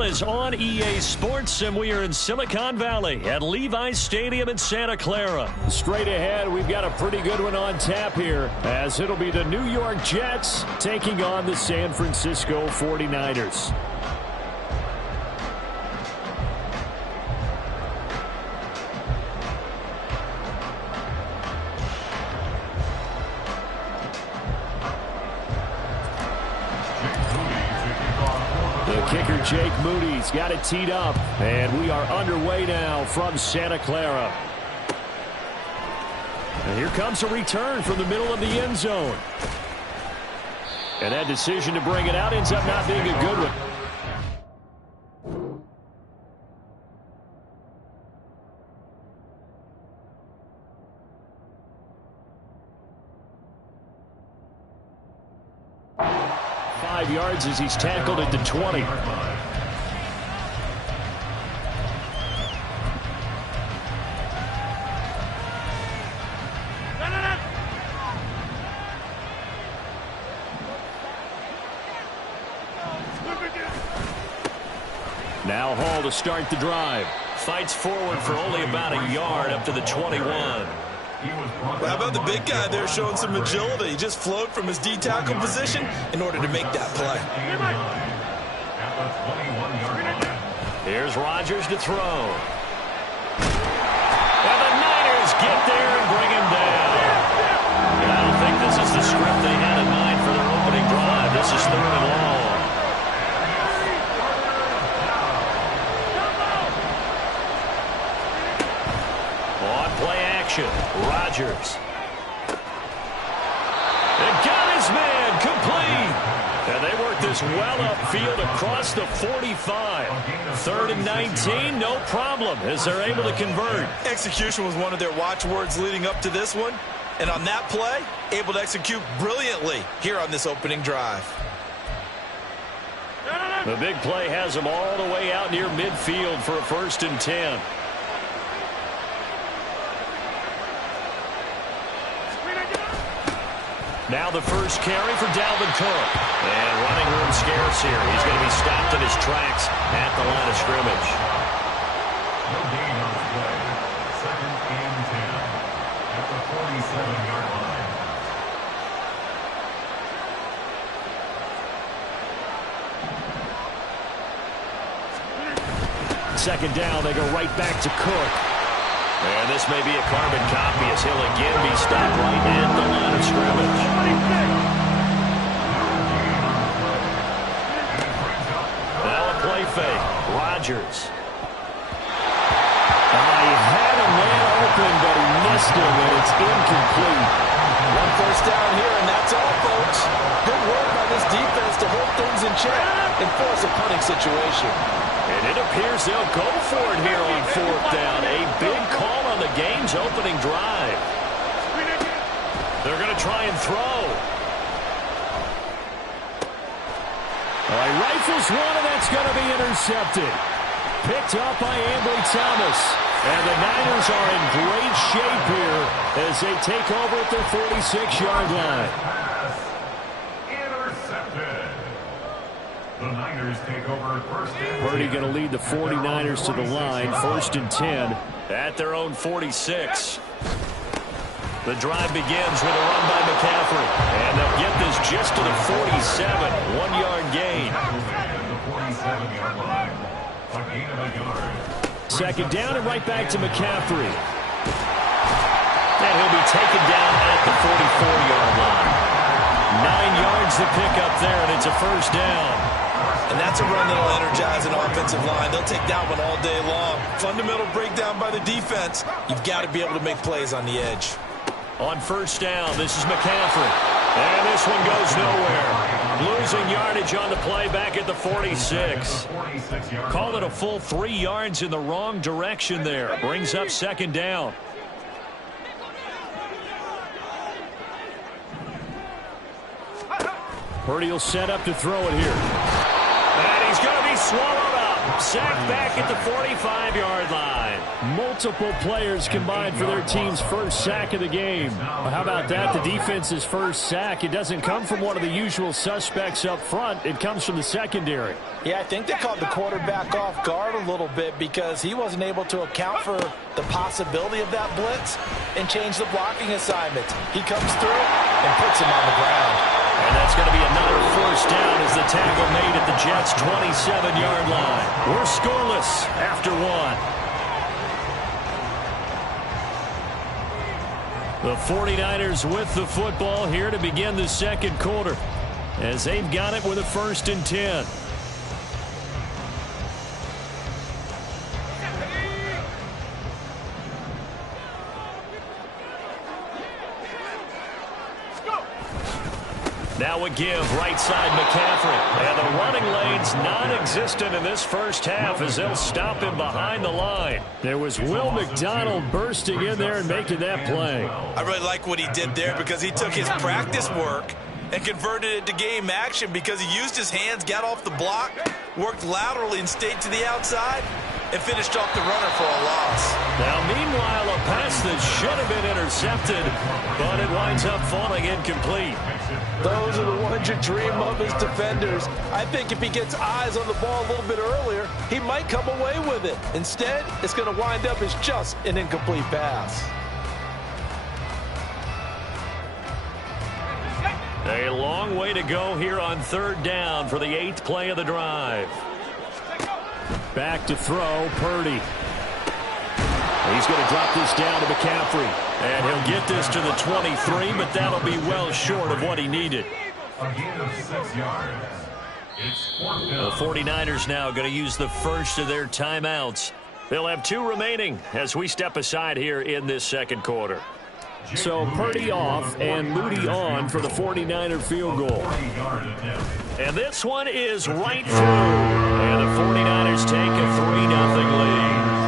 Is on EA Sports, and we are in Silicon Valley at Levi's Stadium in Santa Clara. Straight ahead, we've got a pretty good one on tap here, as it'll be the New York Jets taking on the San Francisco 49ers. Kicker Jake Moody's got it teed up, and we are underway now from Santa Clara. And here comes a return from the middle of the end zone. And that decision to bring it out ends up not being a good one. Yards as he's tackled at the 20. Now Hall to start the drive. Fights forward for only about a yard up to the 21. Well, how about the big guy there showing some agility? He just flowed from his D-tackle position in order to make that play. Here's Rodgers to throw. And the Niners get there and bring him down. And I don't think this is the script they had in mind for their opening drive. This is 3rd and long. Rodgers. And got his man complete. And they work this well upfield across the 45. 3rd and 19, no problem as they're able to convert. Execution was one of their watchwords leading up to this one. And on that play, able to execute brilliantly here on this opening drive. The big play has them all the way out near midfield for a 1st and 10. Now the first carry for Dalvin Cook. And running room scarce here. He's going to be stopped in his tracks at the line of scrimmage. No gain on the play. 2nd and 10 at the 47-yard line. Second down, they go right back to Cook. And this may be a carbon copy as he'll again be stopped right at the line of scrimmage. Now a play fake. Rodgers. He had a man open, but he missed him, and it's incomplete. 1 first down here, and that's all, folks. Good work by this defense to hold things in check and force a punting situation. And it appears they'll go for it here on 4th down. A big call on the game's opening drive. They're going to try and throw. He rifles one, and that's going to be intercepted. Picked up by Ambry Thomas. And the Niners are in great shape here as they take over at their 46-yard line. Intercepted. The Niners take over 1st and 10. Purdy going to lead the 49ers to the line. 1st and 10 at their own 46. The drive begins with a run by McCaffrey. And they'll get this just to the 47. 1-yard gain. The 47-yard line. A gain of a yard. 2nd down and right back to McCaffrey. And he'll be taken down at the 44-yard line. 9 yards to pick up there, and it's a 1st down. And that's a run that'll energize an offensive line. They'll take that one all day long. Fundamental breakdown by the defense. You've got to be able to make plays on the edge. On 1st down, this is McCaffrey. And this one goes nowhere. Losing yardage on the play back at the 46. Call it a full 3 yards in the wrong direction there. Brings up 2nd down. Purdy will set up to throw it here. And he's going to be swallowed up. sacked back at the 45-yard line. Multiple players combined for their team's first sack of the game. Well, how about that? The defense's first sack. It doesn't come from one of the usual suspects up front. It comes from the secondary. Yeah, I think they caught the quarterback off guard a little bit because he wasn't able to account for the possibility of that blitz and change the blocking assignment. He comes through and puts him on the ground. And that's going to be another first down as the tackle made at the Jets' 27-yard line. We're scoreless after one. The 49ers with the football here to begin the second quarter as they've got it with a 1st and 10. Now a give, right side McCaffrey. And the running lane's non-existent in this first half as they'll stop him behind the line. There was Will McDonald bursting in there and making that play. I really like what he did there because he took his practice work and converted it to game action because he used his hands, got off the block, worked laterally and stayed to the outside, and finished off the runner for a loss. Now, meanwhile, a pass that should have been intercepted, but it winds up falling incomplete. Those are the ones you dream of as defenders. I think if he gets eyes on the ball a little bit earlier, he might come away with it. Instead, it's going to wind up as just an incomplete pass. A long way to go here on 3rd down for the 8th play of the drive. Back to throw, Purdy. He's going to drop this down to McCaffrey. And he'll get this to the 23, but that'll be well short of what he needed. A gain of 6 yards. It's 4th down. The 49ers now going to use the first of their timeouts. They'll have 2 remaining as we step aside here in this second quarter. So Purdy off and Moody on for the 49er field goal. And this one is right through. And the 49ers take a 3-0 lead.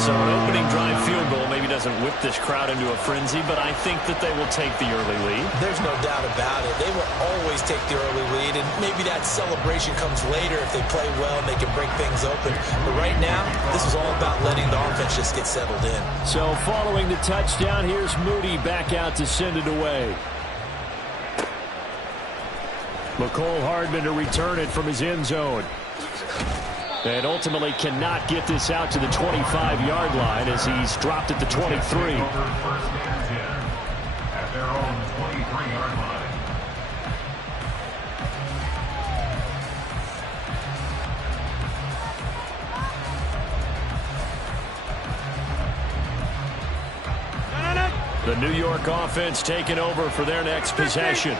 So an opening drive field goal maybe doesn't whip this crowd into a frenzy, but I think that they will take the early lead. There's no doubt about it. They will always take the early lead, and maybe that celebration comes later if they play well and they can break things open. But right now, this is all about letting the offense just get settled in. So following the touchdown, here's Moody back out to send it away. McCole Hardman to return it from his end zone. And ultimately cannot get this out to the 25-yard line as he's dropped at the 23. At their own 23-yard line. The New York offense taking over for their next possession.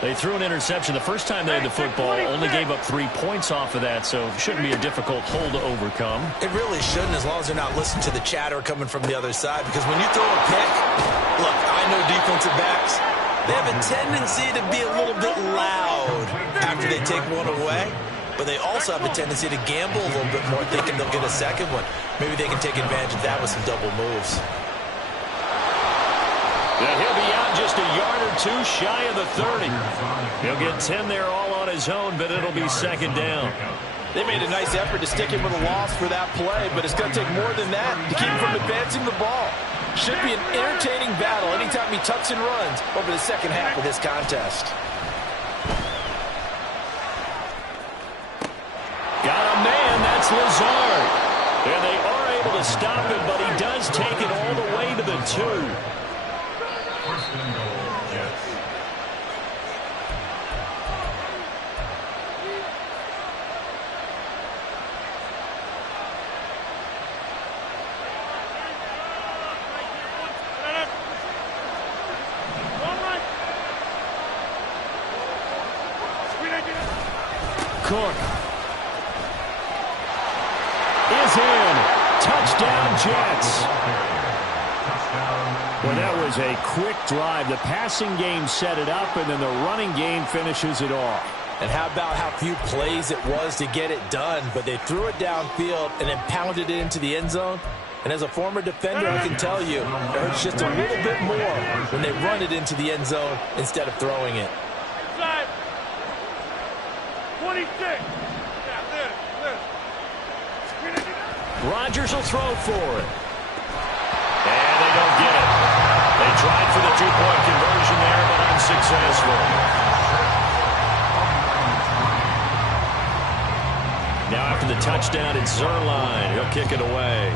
They threw an interception the first time they had the football, only gave up 3 points off of that, so it shouldn't be a difficult hole to overcome. It really shouldn't, as long as they're not listening to the chatter coming from the other side, because when you throw a pick, look, I know defensive backs, they have a tendency to be a little bit loud after they take one away, but they also have a tendency to gamble a little bit more, thinking they'll get a second one. Maybe they can take advantage of that with some double moves. Now he'll be out just a yard or 2 shy of the 30. He'll get 10 there all on his own, but it'll be second down. They made a nice effort to stick him with a loss for that play, but it's going to take more than that to keep him from advancing the ball. Should be an entertaining battle anytime he tucks and runs over the second half of this contest. Got a man, that's Lazard. And they are able to stop him, but he does take it all the way to the 2. First and goal, Jets. Cook is in. Touchdown, Jets. Well, that was a quick drive. The passing game set it up, and then the running game finishes it off. And how about how few plays it was to get it done, but they threw it downfield and then pounded it into the end zone. And as a former defender, I can tell you, it hurts just a little bit more when they run it into the end zone instead of throwing it. 26. Rodgers will throw for it. And they don't get it. They tried for the two-point conversion there, but unsuccessful. Now after the touchdown, it's Zerline. He'll kick it away.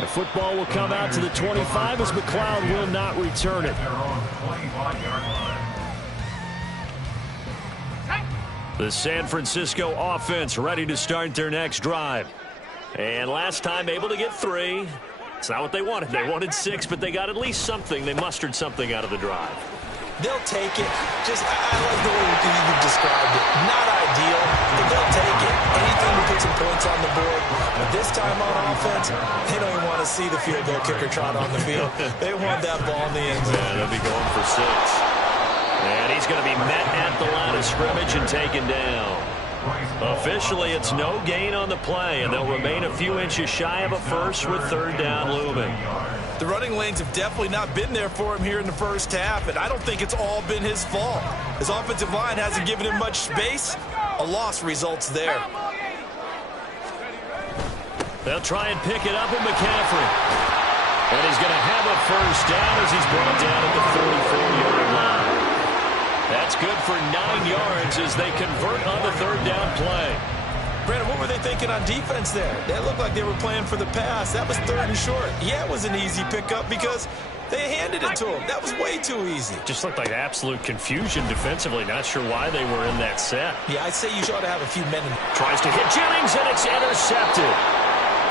The football will come out to the 25 as McLeod will not return it. The San Francisco offense ready to start their next drive. And last time able to get 3. It's not what they wanted. They wanted 6, but they got at least something. They mustered something out of the drive. They'll take it. Just, I like the way you described it. Not ideal, but they'll take it. Anything to put some points on the board. But this time on offense, they don't even want to see the field goal kicker trot on the field. They want that ball in the end zone. Yeah, they'll be going for 6. And he's going to be met at the line of scrimmage and taken down. Officially, it's no gain on the play, and they'll remain a few inches shy of a first with 3rd down looming. The running lanes have definitely not been there for him here in the first half, and I don't think it's all been his fault. His offensive line hasn't given him much space. A loss results there. They'll try and pick it up with McCaffrey. And he's going to have a first down as he's brought down at the 44-yard line. That's good for 9 yards as they convert on the 3rd down play. Brandon, what were they thinking on defense there? They looked like they were playing for the pass. That was 3rd and short. Yeah, it was an easy pickup because they handed it to him. That was way too easy. Just looked like absolute confusion defensively. Not sure why they were in that set. Yeah, I'd say you ought to have a few men. Tries to hit Jennings, and it's intercepted.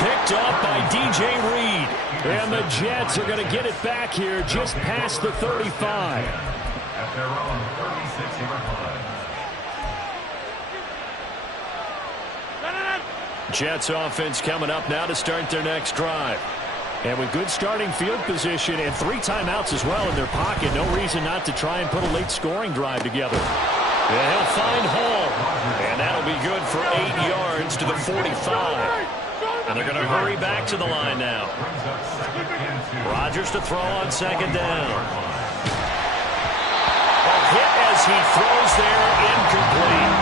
Picked up by DJ Reed. And the Jets are going to get it back here just past the 35. At their own 36-yard line. Jets offense coming up now to start their next drive. And with good starting field position and 3 timeouts as well in their pocket, no reason not to try and put a late scoring drive together. And he'll find Hall. And that'll be good for 8 yards to the 45. And they're going to hurry back to the line now. Rodgers to throw on 2nd down. A hit as he throws there, incomplete.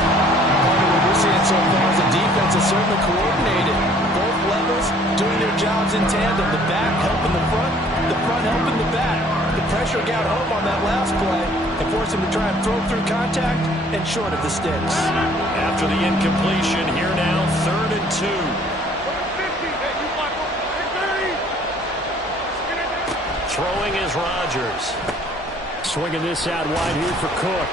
What we're seeing so far is the defense is certainly coordinated. Both levels doing their jobs in tandem. The back helping the front helping the back. The pressure got home on that last play and forced him to try and throw through contact and short of the sticks. After the incompletion, here now, 3rd and 2. Throwing is Rodgers. Swinging this out wide here for Cook.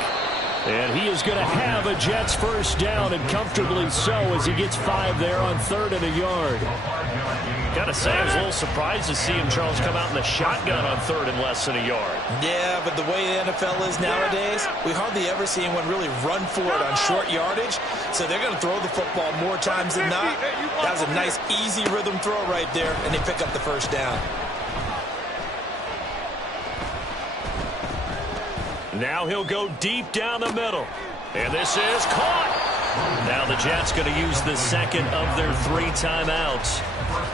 And he is going to have a Jets first down, and comfortably so as he gets 5 there on 3rd and a yard. Got to say, I was a little surprised to see him, Charles, come out in the shotgun on 3rd and less than a yard. Yeah, but the way the NFL is nowadays, we hardly ever see anyone really run for it on short yardage. So they're going to throw the football more times than not. That was a nice, easy rhythm throw right there, and they pick up the first down. Now he'll go deep down the middle. And this is caught. Now the Jets going to use the 2nd of their 3 timeouts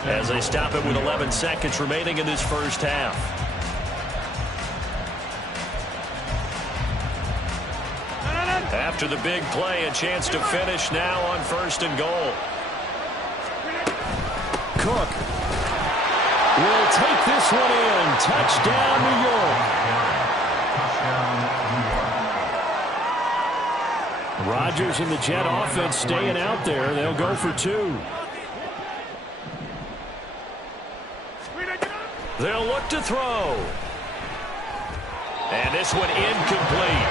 as they stop it with 11 seconds remaining in this first half. After the big play, a chance to finish now on 1st and goal. Cook will take this one in. Touchdown, New York. Rodgers and the Jet offense staying out there. They'll go for 2. They'll look to throw. And this one incomplete.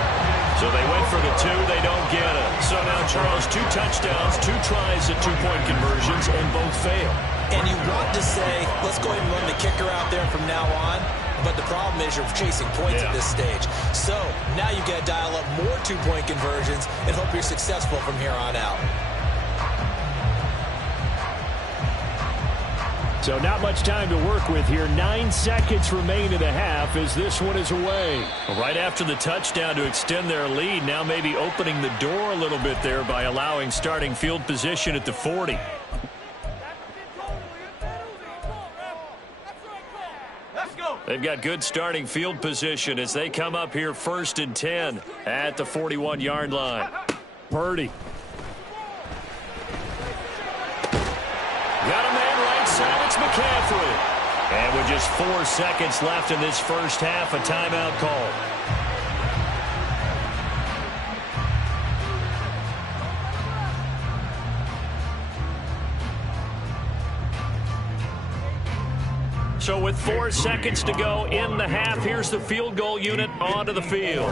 So they went for the 2. They don't get it. So now, Charles, 2 touchdowns, 2 tries at 2-point conversions, and both fail. And you want to say, let's go ahead and run the kicker out there from now on. But the problem is you're chasing points at this stage. So now you got to dial up more 2-point conversions and hope you're successful from here on out. So not much time to work with here. 9 seconds remain in the half as this one is away. Right after the touchdown to extend their lead, now maybe opening the door a little bit there by allowing starting field position at the 40. They've got good starting field position as they come up here 1st and 10 at the 41-yard line. Purdy Got a man right side. It's McCaffrey. And with just 4 seconds left in this first half, a timeout call. So with 4 seconds to go in the half, here's the field goal unit onto the field.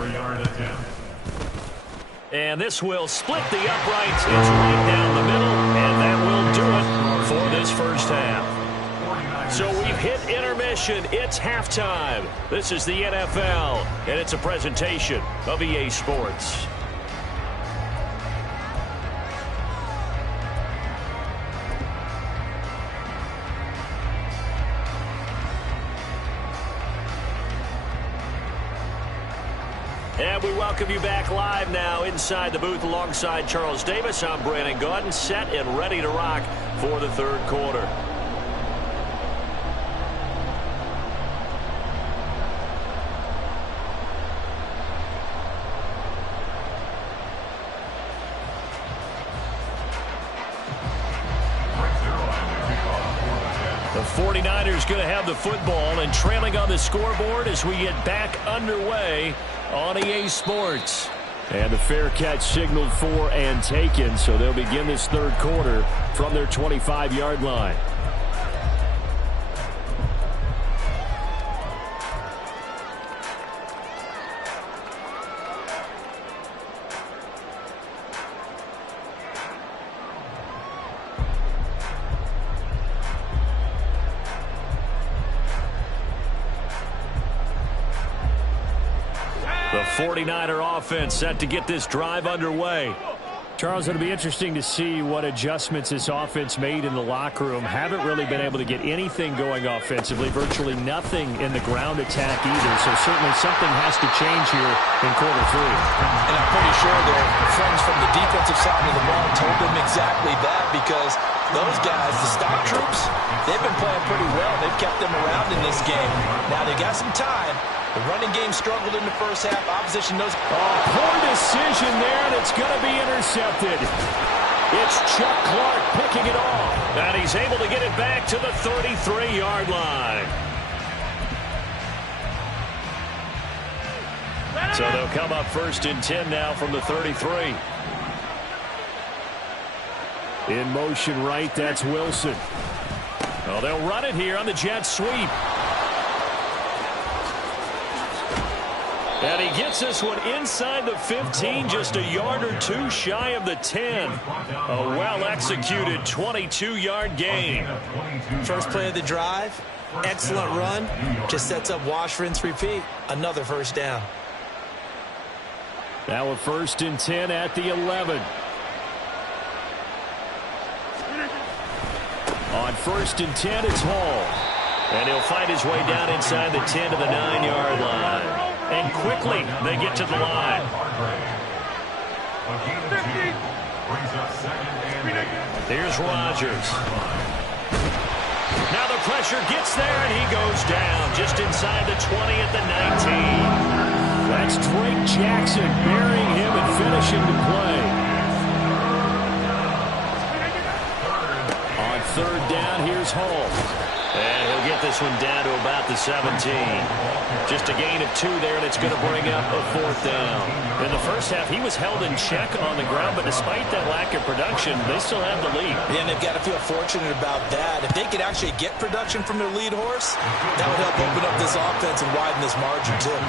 And this will split the uprights. It's right down the middle, and that will do it for this first half. So we've hit intermission. It's halftime. This is the NFL, and it's a presentation of EA Sports. And we welcome you back live now inside the booth alongside Charles Davis. I'm Brandon Gaudin, set and ready to rock for the third quarter. The 49ers going to have the football and trailing on the scoreboard as we get back underway on EA Sports. And the fair catch signaled for and taken, so they'll begin this third quarter from their 25-yard line. The 49er offense set to get this drive underway. Charles, it'll be interesting to see what adjustments this offense made in the locker room. Haven't really been able to get anything going offensively, virtually nothing in the ground attack either. So certainly something has to change here in quarter three. And I'm pretty sure their friends from the defensive side of the ball told them exactly that, because those guys, the stop troops, they've been playing pretty well. They've kept them around in this game. Now they got some time. The running game struggled in the first half. Opposition knows. Poor decision there, and it's going to be intercepted. It's Chuck Clark picking it off. And he's able to get it back to the 33-yard line. So they'll come up 1st and 10 now from the 33. In motion right, that's Wilson. Oh, they'll run it here on the jet sweep. And he gets this one inside the 15, just a yard or two shy of the 10. A well-executed 22-yard gain. First play of the drive, excellent run. Just sets up wash, rinse, repeat. Another first down. Now a 1st and 10 at the 11. On 1st and 10, it's Hall. And he'll find his way down inside the 10 to the 9-yard line. And quickly, they get to the line. Here's Rodgers. Now the pressure gets there, and he goes down just inside the 20 at the 19. That's Drake Jackson burying him and finishing the play. On 3rd down, here's Hall. And he'll get this one down to about the 17. Just a gain of 2 there, and it's going to bring up a 4th down. In the first half, he was held in check on the ground, but despite that lack of production, they still have the lead. Yeah, and they've got to feel fortunate about that. If they could actually get production from their lead horse, that would help open up this offense and widen this margin, too.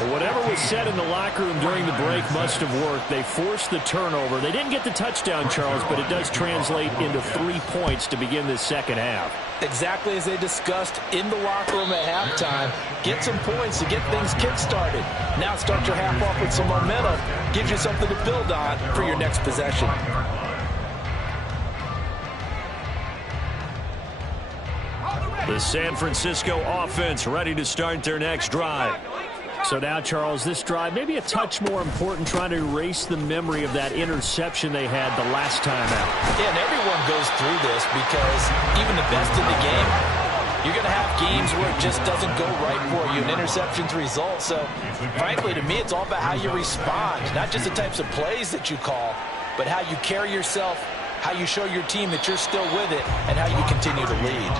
Well, whatever was said in the locker room during the break must have worked. They forced the turnover. They didn't get the touchdown, Charles, but it does translate into 3 points to begin this second half. Exactly as they discussed in the locker room at halftime. Get some points to get things kick-started. Now start your half off with some momentum. Gives you something to build on for your next possession. The San Francisco offense ready to start their next drive. So now, Charles, this drive maybe a touch more important, trying to erase the memory of that interception they had the last time out. Yeah, and everyone goes through this, because even the best in the game, you're going to have games where it just doesn't go right for you. An interception's result. So, frankly, to me, it's all about how you respond. Not just the types of plays that you call, but how you carry yourself how you show your team that you're still with it, and how you continue to lead.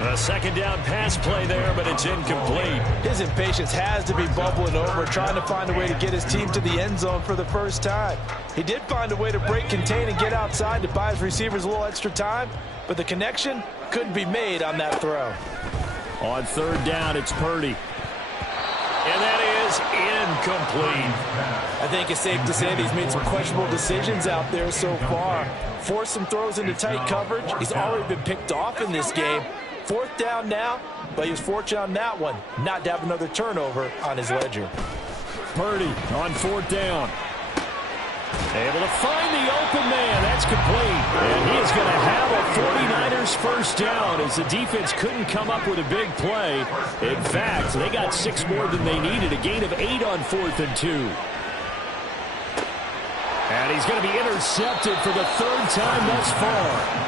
A second down pass play there, but it's incomplete. His impatience has to be bubbling over, trying to find a way to get his team to the end zone for the first time. He did find a way to break, contain, and get outside to buy his receivers a little extra time, but the connection couldn't be made on that throw. On third down, it's Purdy. And that is incomplete. I think it's safe to say that he's made some questionable decisions out there so far. Forced some throws into tight coverage. He's already been picked off in this game. Fourth down now, but he was fortunate on that one not to have another turnover on his ledger. Purdy on fourth down. Able to find the open man. That's complete. And he is going to have a 49ers first down as the defense couldn't come up with a big play. In fact, they got 6 more than they needed. A gain of 8 on 4th and 2. And he's going to be intercepted for the 3rd time thus far.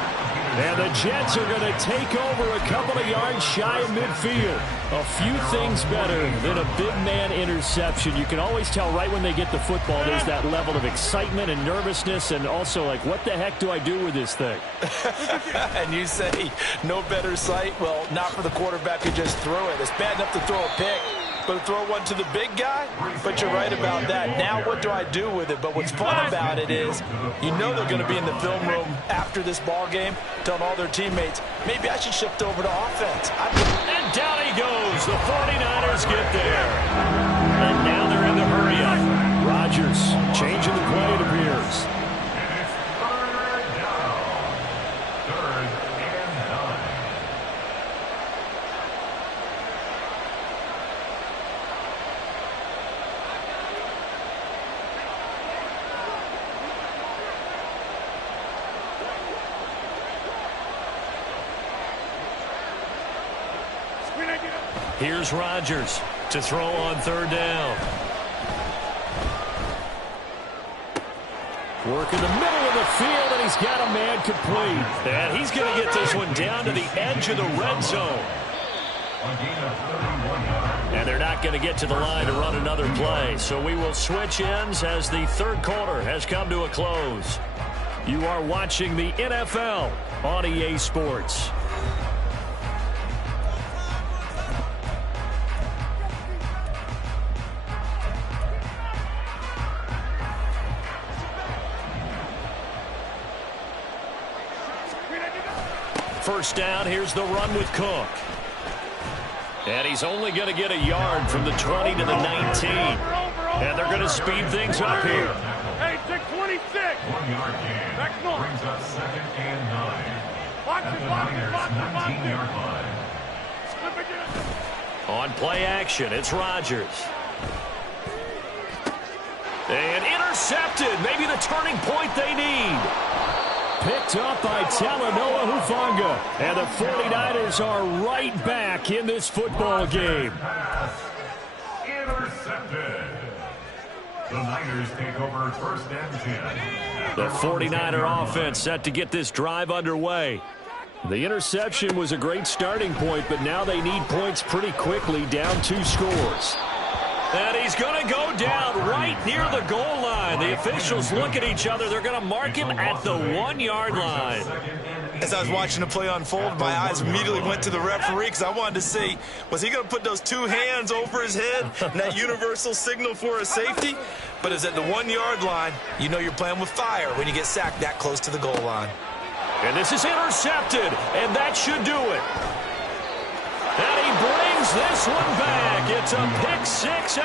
And the Jets are going to take over a couple of yards shy of midfield. A few things better than a big man interception. You can always tell right when they get the football, there's that level of excitement and nervousness, and also like, what the heck do I do with this thing? And you say, no better sight? Well, not for the quarterback who just threw it. It's bad enough to throw a pick, but to throw one to the big guy? But you're right about that. Now what do I do with it? But what's fun about it is, you know they're going to be in the film room after this ball game, telling all their teammates, maybe I should shift over to offense. And down he goes. The 49ers get there. And now they're in the hurry-up. Rodgers changing the play, it appears. Here's Rodgers to throw on third down. Work in the middle of the field, and he's got a man complete. And he's going to get this one down to the edge of the red zone. And they're not going to get to the line to run another play. So we will switch ends as the third quarter has come to a close. You are watching the NFL on EA Sports. First down, here's the run with Cook. And he's only going to get a yard from the 20 to the 19. And they're going to speed things up here. Hey, take 26. 1 yard gain. Back north. Brings up 2nd and 9. Watch it, watch it, watch it, watch it. 19-yard line. Slip again. On play action, it's Rodgers. And intercepted. Maybe the turning point they need. Picked up by Talanoa Hufanga. And the 49ers are right back in this football game. Intercepted. The Niners take over 1st and 10. The 49er offense set to get this drive underway. The interception was a great starting point, but now they need points pretty quickly, down 2 scores. And he's going to go down right near the goal line. The officials look at each other. They're going to mark him at the 1-yard line. As I was watching the play unfold, my eyes immediately went to the referee because I wanted to see, was he going to put those 2 hands over his head and that universal signal for a safety? But it's at the 1-yard line. You know you're playing with fire when you get sacked that close to the goal line. And this is intercepted, and that should do it. And he brings this one back. It's a pick 6.